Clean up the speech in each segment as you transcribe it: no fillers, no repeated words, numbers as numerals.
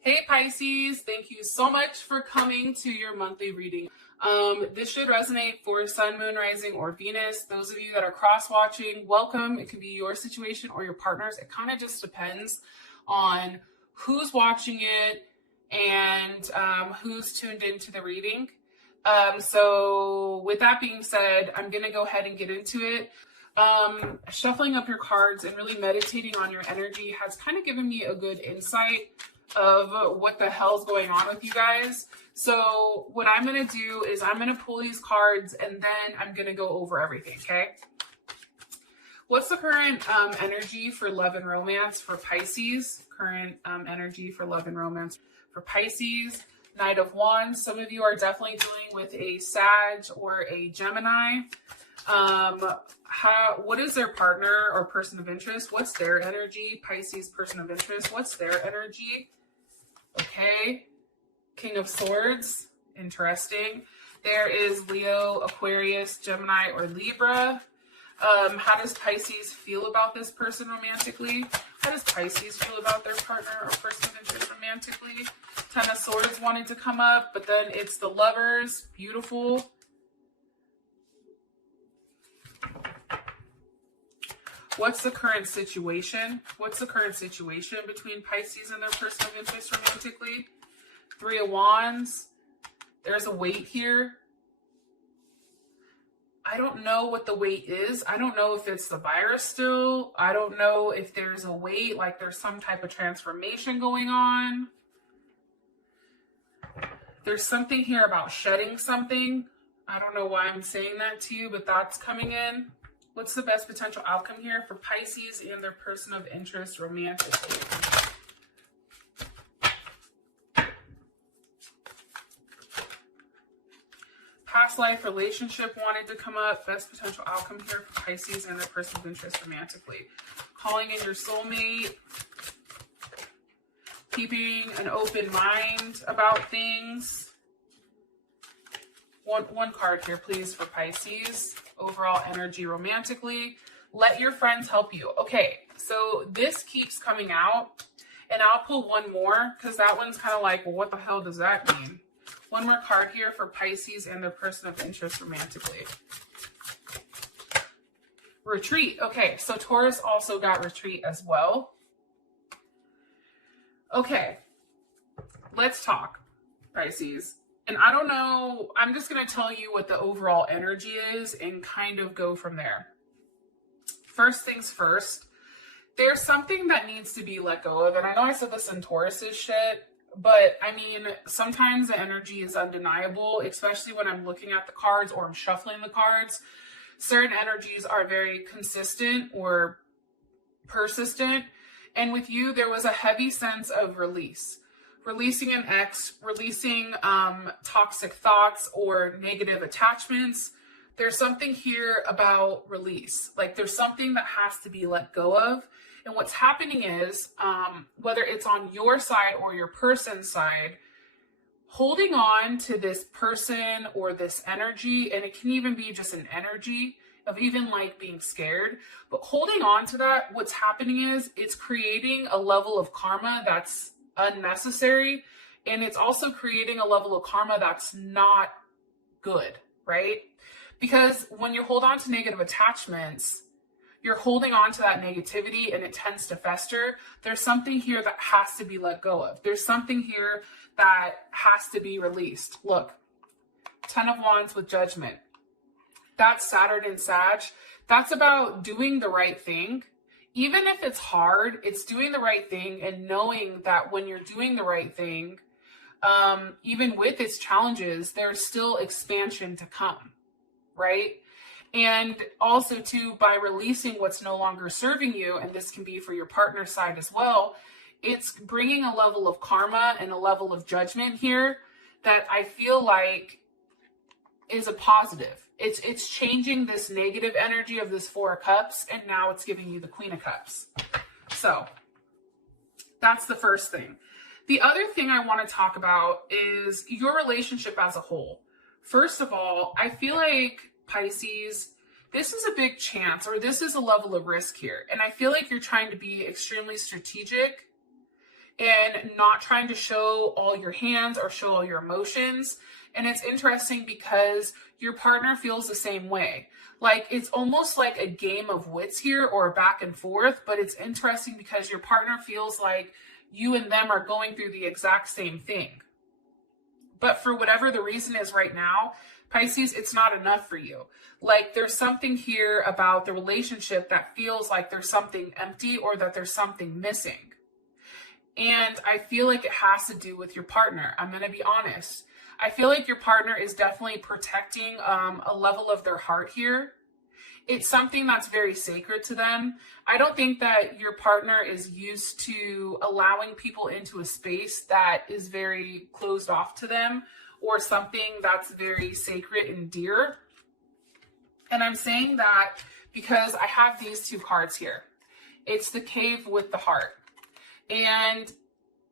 Hey Pisces, thank you so much for coming to your monthly reading. This should resonate for Sun, Moon, Rising, or Venus. Those of you that are cross-watching, welcome. It can be your situation or your partner's. It kind of just depends on who's watching it and who's tuned into the reading. So with that being said, I'm going to go ahead and get into it. Shuffling up your cards and really meditating on your energy has kind of given me a good insight of what the hell's going on with you guys. So what I'm going to do is I'm going to pull these cards and then I'm going to go over everything, okay? What's the current energy for love and romance for Pisces? Current energy for love and romance for Pisces. Knight of Wands. Some of you are definitely dealing with a Sag or a Gemini. What is their partner or person of interest? What's their energy? Pisces person of interest. What's their energy? Okay. King of Swords. Interesting. There is Leo, Aquarius, Gemini, or Libra. How does Pisces feel about this person romantically? How does Pisces feel about their partner or person of interest romantically? Ten of Swords wanted to come up, but then it's the Lovers. Beautiful. What's the current situation? What's the current situation between Pisces and their person of interest romantically? Three of Wands. There's a weight here. I don't know what the weight is. I don't know if it's the virus still. I don't know if there's a weight, like there's some type of transformation going on. There's something here about shedding something. I don't know why I'm saying that to you, but that's coming in. What's the best potential outcome here for Pisces and their person of interest romantically? Past life relationship wanted to come up. Best potential outcome here for Pisces and their person of interest romantically. Calling in your soulmate. Keeping an open mind about things. One card here, please, for Pisces. Overall energy romantically. Let your friends help you. Okay, so this keeps coming out. And I'll pull one more because that one's kind of like, well, what the hell does that mean? One more card here for Pisces and their person of interest romantically. Retreat. Okay, so Taurus also got retreat as well. Okay, let's talk, Pisces. And I don't know, I'm just going to tell you what the overall energy is and kind of go from there. First things first, there's something that needs to be let go of. And I know I said this in Taurus's shit, but I mean, sometimes the energy is undeniable, especially when I'm looking at the cards or I'm shuffling the cards. Certain energies are very consistent or persistent. And with you, there was a heavy sense of release. Releasing an ex, releasing toxic thoughts or negative attachments. There's something here about release. Like there's something that has to be let go of. And what's happening is, whether it's on your side or your person's side, holding on to this person or this energy, and it can even be just an energy of even like being scared, but holding on to that, what's happening is it's creating a level of karma that's unnecessary. And it's also creating a level of karma that's not good, right? Because when you hold on to negative attachments, you're holding on to that negativity and it tends to fester. There's something here that has to be let go of. There's something here that has to be released. Look, Ten of Wands with Judgment. That's Saturn and Sag. That's about doing the right thing. Even if it's hard, it's doing the right thing and knowing that when you're doing the right thing, even with its challenges, there's still expansion to come, right? And also too, by releasing what's no longer serving you, and this can be for your partner's side as well, it's bringing a level of karma and a level of judgment here that I feel like is a positive. It's changing this negative energy of this Four of Cups, and now it's giving you the Queen of Cups. So that's the first thing. The other thing I want to talk about is your relationship as a whole. First of all, I feel like Pisces, this is a big chance, or this is a level of risk here. And I feel like you're trying to be extremely strategic and not trying to show all your hands or show all your emotions. And it's interesting because your partner feels the same way. Like, it's almost like a game of wits here, or back and forth, but it's interesting because your partner feels like you and them are going through the exact same thing. But for whatever the reason is right now, Pisces, it's not enough for you. Like, there's something here about the relationship that feels like there's something empty, or that there's something missing. And I feel like it has to do with your partner. I'm going to be honest. I feel like your partner is definitely protecting a level of their heart here. It's something that's very sacred to them. I don't think that your partner is used to allowing people into a space that is very closed off to them, or something that's very sacred and dear. And I'm saying that because I have these two cards here. It's the Cave with the heart. And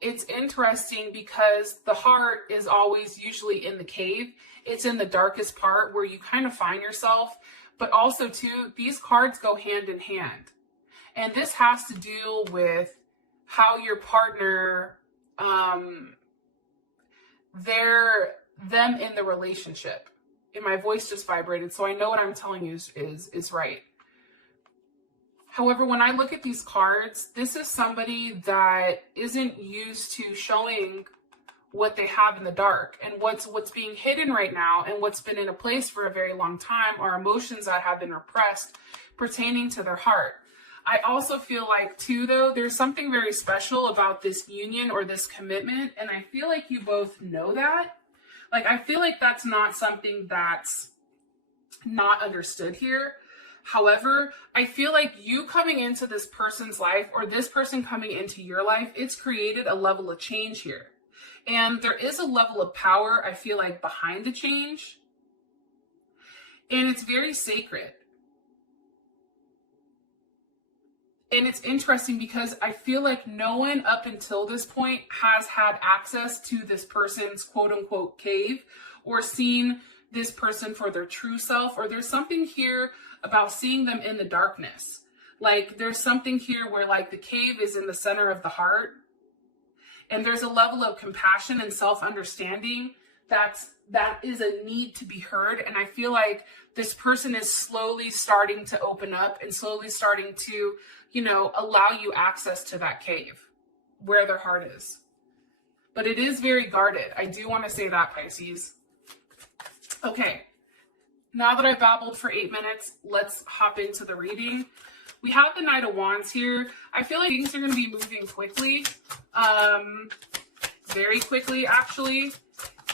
it's interesting because the heart is always usually in the cave. It's in the darkest part where you kind of find yourself. But also, too, these cards go hand in hand. And this has to do with how your partner, them in the relationship. And my voice just vibrated, so I know what I'm telling you is right. However, when I look at these cards, this is somebody that isn't used to showing what they have in the dark. And what's being hidden right now, and what's been in a place for a very long time, are emotions that have been repressed pertaining to their heart. I also feel like, too, though, there's something very special about this union or this commitment. And I feel like you both know that. Like, I feel like that's not something that's not understood here. However, I feel like you coming into this person's life, or this person coming into your life, it's created a level of change here. And there is a level of power, I feel like, behind the change. And it's very sacred. And it's interesting because I feel like no one up until this point has had access to this person's quote unquote cave, or seen this person for their true self, or there's something here about seeing them in the darkness. Like, there's something here where, like, the cave is in the center of the heart, and there's a level of compassion and self-understanding that is a need to be heard. And I feel like this person is slowly starting to open up, and slowly starting to, allow you access to that cave where their heart is. But it is very guarded. I do want to say that, Pisces. Okay. Now that I've babbled for 8 minutes, let's hop into the reading. We have the Knight of Wands here. I feel like things are going to be moving quickly. Very quickly, actually.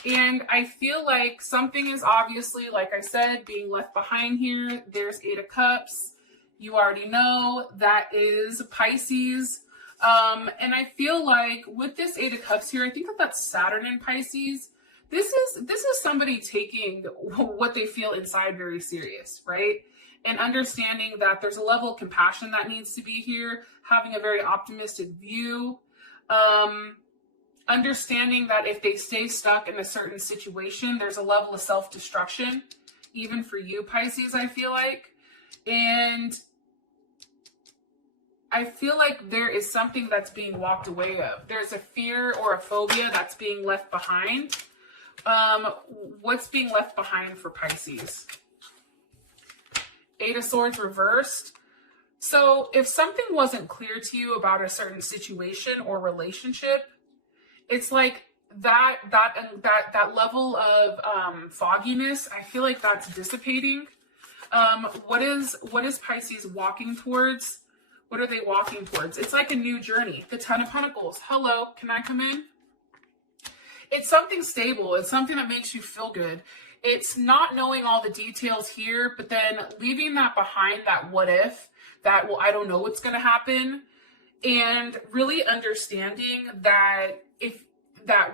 And I feel like something is obviously, like I said, being left behind here. There's 8 of Cups. You already know that is Pisces. And I feel like with this 8 of Cups here, I think that's Saturn in Pisces. This is somebody taking what they feel inside very serious, right? And understanding that there's a level of compassion that needs to be here, having a very optimistic view, understanding that if they stay stuck in a certain situation, there's a level of self-destruction, even for you, Pisces, I feel like. And I feel like there is something that's being walked away of. There's a fear or a phobia that's being left behind. What's being left behind for Pisces? 8 of Swords reversed. So if something wasn't clear to you about a certain situation or relationship, it's like that level of fogginess, I feel like that's dissipating. What is Pisces walking towards? What are they walking towards? It's like a new journey. The Ten of Pentacles. Hello, can I come in? It's something stable. It's something that makes you feel good. It's not knowing all the details here, but then leaving that behind, that what if, that, well, I don't know what's going to happen. And really understanding that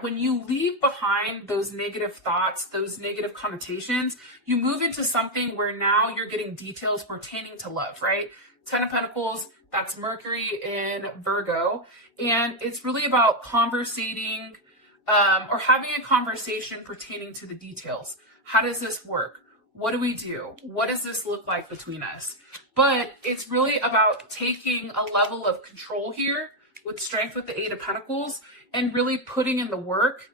when you leave behind those negative thoughts, those negative connotations, you move into something where now you're getting details pertaining to love, right? Ten of Pentacles, that's Mercury in Virgo. And it's really about conversating, or having a conversation pertaining to the details. How does this work? What do we do? What does this look like between us? But it's really about taking a level of control here, with the Eight of Pentacles, and really putting in the work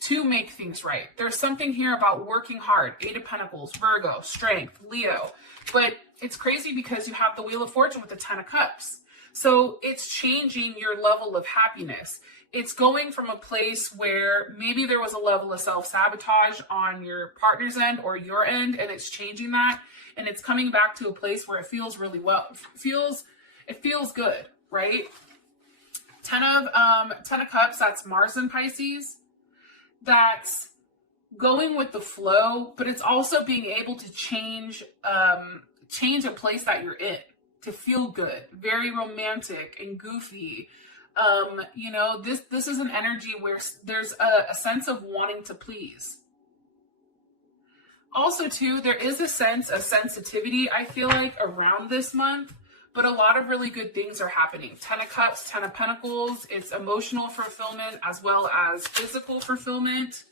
to make things right. There's something here about working hard. Eight of Pentacles, Virgo, strength, Leo. But it's crazy because you have the Wheel of Fortune with the Ten of Cups. So it's changing your level of happiness. It's going from a place where maybe there was a level of self-sabotage on your partner's end or your end, and it's changing that. And it's coming back to a place where it feels really well. It feels good, right? Ten of Cups, that's Mars in Pisces. That's going with the flow, but it's also being able to change a place that you're in to feel good. Very romantic and goofy. This is an energy where there's a sense of wanting to please. Also, too, there is a sense of sensitivity, I feel like, around this month, but a lot of really good things are happening. Ten of Cups, Ten of Pentacles, it's emotional fulfillment as well as physical fulfillment.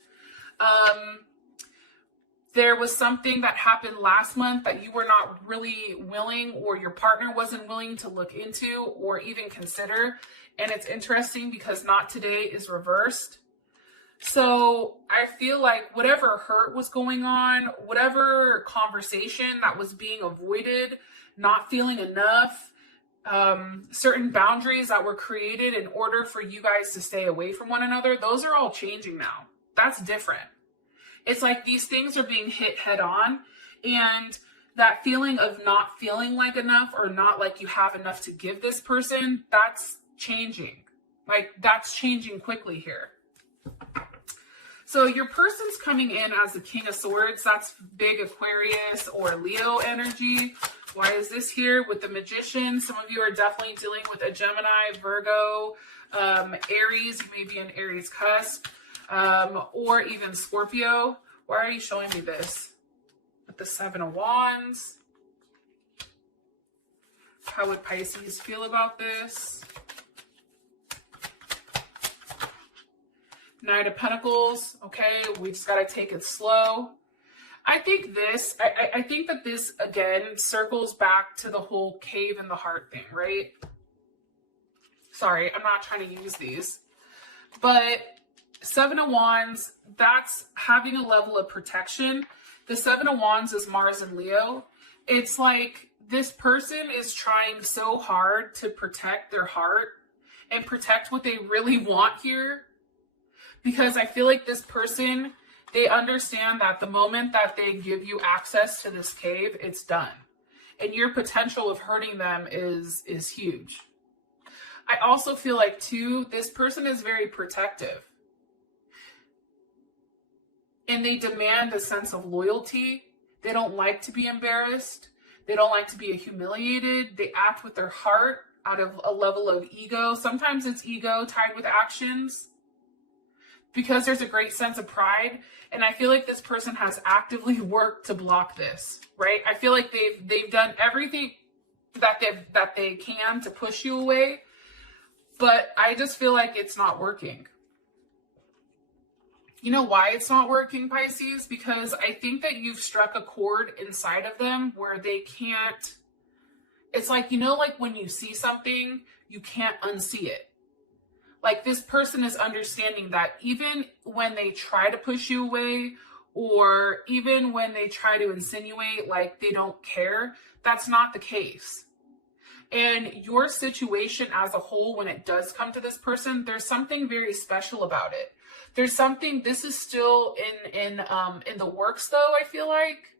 There was something that happened last month that you were not really willing, or your partner wasn't willing to look into or even consider. And it's interesting because not today is reversed. So I feel like whatever hurt was going on, whatever conversation that was being avoided, not feeling enough, certain boundaries that were created in order for you guys to stay away from one another, those are all changing now. That's different. It's like these things are being hit head on, and that feeling of not feeling like enough or not like you have enough to give this person, that's changing. Like, that's changing quickly here. So your person's coming in as the King of Swords. That's big Aquarius or Leo energy. Why is this here with the Magician? Some of you are definitely dealing with a Gemini, Virgo, Aries. You may be an Aries cusp, or even Scorpio. Why are you showing me this? With the Seven of Wands. How would Pisces feel about this? Knight of Pentacles. Okay, we just got to take it slow. I think that this, again, circles back to the whole cave in the heart thing, right? Sorry, I'm not trying to use these. But Seven of Wands, that's having a level of protection. The Seven of Wands is Mars and Leo. It's like this person is trying so hard to protect their heart and protect what they really want here. Because I feel like this person, they understand that the moment that they give you access to this cave, it's done. And your potential of hurting them is huge. I also feel like, too, this person is very protective. And they demand a sense of loyalty. They don't like to be embarrassed. They don't like to be humiliated. They act with their heart out of a level of ego. Sometimes it's ego tied with actions, because there's a great sense of pride. And I feel like this person has actively worked to block this, right? I feel like they've done everything that they can to push you away, but I just feel like it's not working. You know why it's not working, Pisces? Because I think that you've struck a chord inside of them where they can't, it's like, like when you see something, you can't unsee it. Like, this person is understanding that even when they try to push you away, or even when they try to insinuate like they don't care, that's not the case. And your situation as a whole, when it does come to this person, there's something very special about it. There's something, this is still in the works though, I feel like.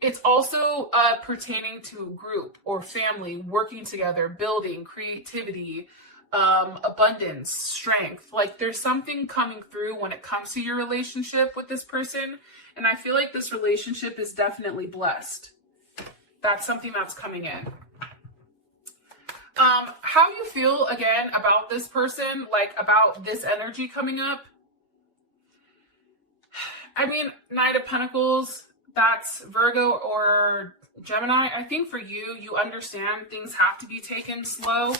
It's also pertaining to a group or family, working together, building, creativity, abundance, strength. Like, there's something coming through when it comes to your relationship with this person. And I feel like this relationship is definitely blessed. That's something that's coming in. How you feel, again, about this person, like about this energy coming up. I mean, Knight of Pentacles, that's Virgo or Gemini. I think for you, you understand things have to be taken slow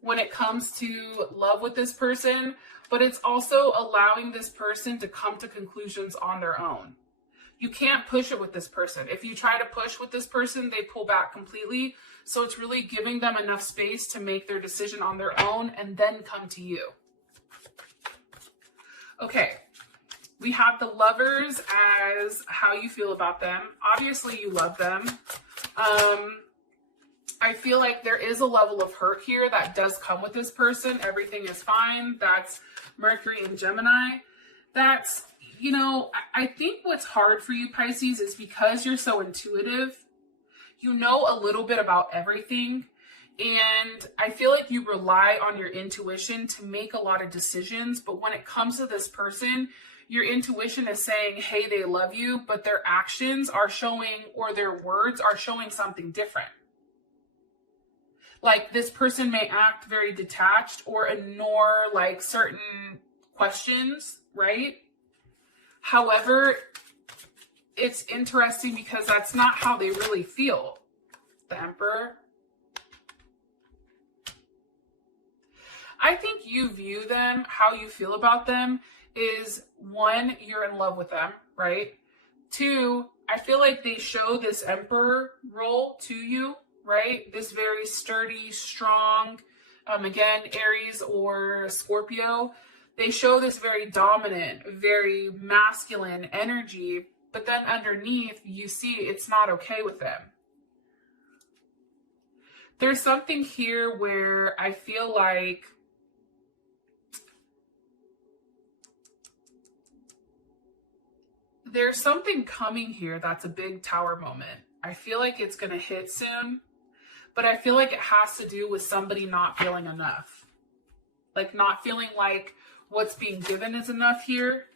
when it comes to love with this person, but it's also allowing this person to come to conclusions on their own. You can't push it with this person. If you try to push with this person, they pull back completely. So it's really giving them enough space to make their decision on their own and then come to you. Okay, we have the Lovers as how you feel about them. Obviously, you love them. I feel like there is a level of hurt here that does come with this person. Everything is fine. That's Mercury and Gemini. That's, you know, I think what's hard for you, Pisces, is because you're so intuitive. You know a little bit about everything. And I feel like you rely on your intuition to make a lot of decisions. But when it comes to this person, your intuition is saying, hey, they love you, but their actions are showing, or their words are showing something different. Like this person may act very detached or ignore like certain questions, right? However, it's interesting because that's not how they really feel. The Emperor. I think you view them, how you feel about them is, one, you're in love with them, right? Two, I feel like they show this Emperor role to you, right? This very sturdy, strong, again, Aries or Scorpio. They show this very dominant, very masculine energy, but then underneath you see it's not okay with them. There's something here where I feel like there's something coming here that's a big Tower moment. I feel like it's going to hit soon, but I feel like it has to do with somebody not feeling enough. Like not feeling like what's being given is enough here.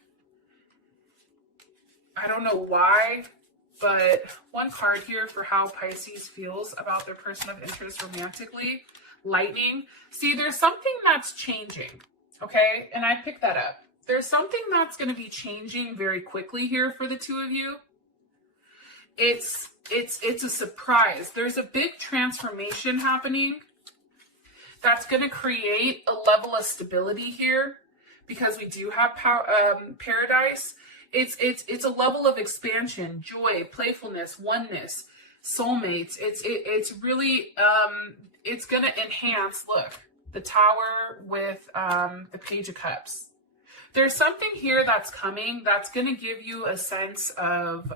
I don't know why, but one card here for how Pisces feels about their person of interest romantically. Lightning. See, there's something that's changing, okay? And I picked that up. There's something that's going to be changing very quickly here for the two of you. It's a surprise. There's a big transformation happening that's going to create a level of stability here because we do have paradise. It's a level of expansion, joy, playfulness, oneness, soulmates. It's really it's going to enhance. Look, the Tower with the Page of Cups. There's something here that's coming that's going to give you a sense of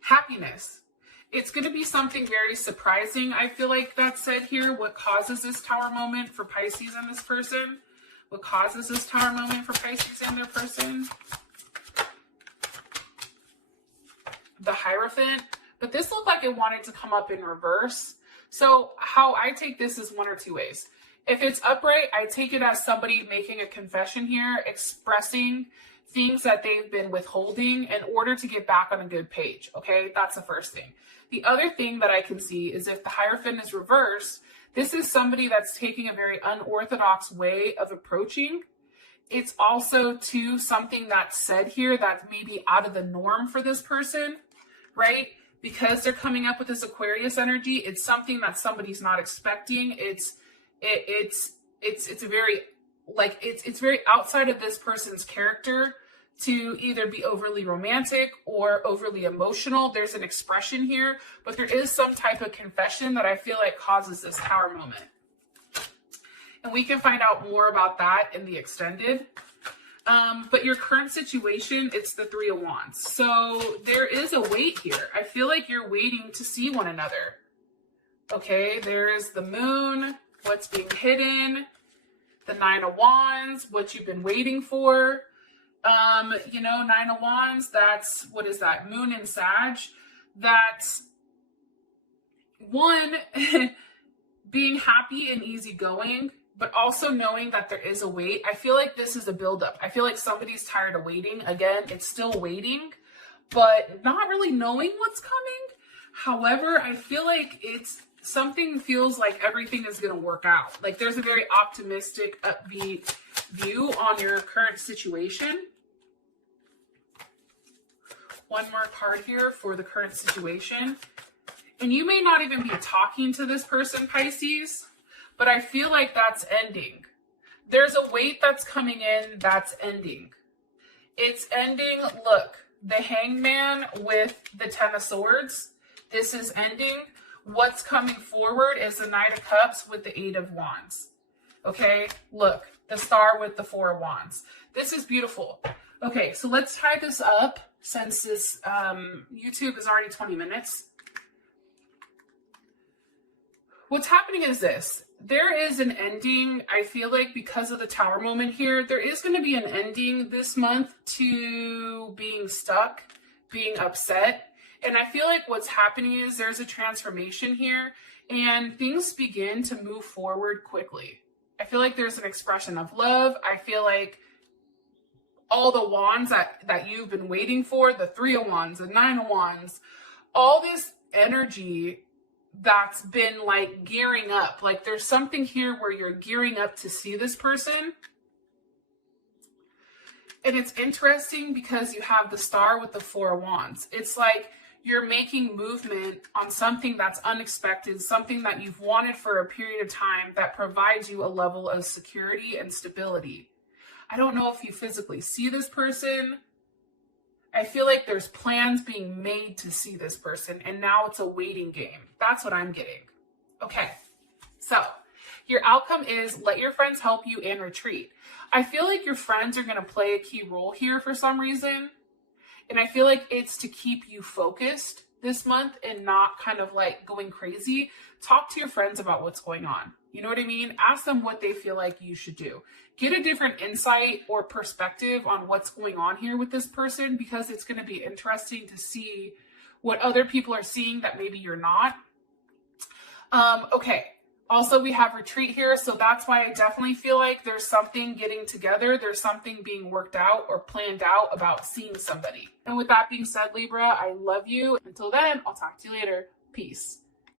happiness. It's going to be something very surprising. I feel like that's said here. What causes this Tower moment for Pisces and this person? What causes this Tower moment for Pisces and their person? The Hierophant. But this looked like it wanted to come up in reverse. So how I take this is one or two ways. If it's upright, I take it as somebody making a confession here, expressing things that they've been withholding in order to get back on a good page, okay? That's the first thing. The other thing that I can see is if the Hierophant is reversed, this is somebody that's taking a very unorthodox way of approaching. It's also, too, something that's said here that's maybe out of the norm for this person, right? Because they're coming up with this Aquarius energy, it's something that somebody's not expecting. It's very outside of this person's character to either be overly romantic or overly emotional. There's an expression here, but there is some type of confession that I feel like causes this Tower moment. And we can find out more about that in the extended. But your current situation, it's the Three of Wands. So there is a wait here. I feel like you're waiting to see one another. Okay, there's the Moon, what's being hidden, the Nine of Wands, what you've been waiting for. You know, Nine of Wands, that's, what is that? Moon and Sag. That's one, being happy and easygoing, but also knowing that there is a wait. I feel like this is a buildup. I feel like somebody's tired of waiting. Again, it's still waiting, but not really knowing what's coming. However, I feel like something feels like everything is going to work out. Like there's a very optimistic, upbeat view on your current situation. One more card here for the current situation. And you may not even be talking to this person, Pisces, but I feel like that's ending. There's a weight that's coming in that's ending. It's ending, look, the Hangman with the Ten of Swords. This is ending. What's coming forward is the Knight of Cups with the Eight of Wands. Okay, look, the Star with the Four of Wands. This is beautiful. Okay, so let's tie this up since this YouTube is already 20 minutes. What's happening is this. There is an ending, I feel like, because of the Tower moment here. There is going to be an ending this month to being stuck, being upset. And I feel like what's happening is there's a transformation here and things begin to move forward quickly. I feel like there's an expression of love. I feel like all the wands that you've been waiting for, the Three of Wands, the Nine of Wands, all this energy that's been like gearing up. Like there's something here where you're gearing up to see this person. And it's interesting because you have the Star with the Four of Wands. It's like you're making movement on something that's unexpected, something that you've wanted for a period of time that provides you a level of security and stability. I don't know if you physically see this person. I feel like there's plans being made to see this person, and now it's a waiting game. That's what I'm getting. Okay, so your outcome is let your friends help you and retreat. I feel like your friends are going to play a key role here for some reason, and I feel like it's to keep you focused this month and not kind of like going crazy. Talk to your friends about what's going on. You know what I mean? Ask them what they feel like you should do. Get a different insight or perspective on what's going on here with this person, because it's going to be interesting to see what other people are seeing that maybe you're not. Okay. Also, we have retreat here. So that's why I definitely feel like there's something getting together. There's something being worked out or planned out about seeing somebody. And with that being said, Libra, I love you. Until then, I'll talk to you later. Peace.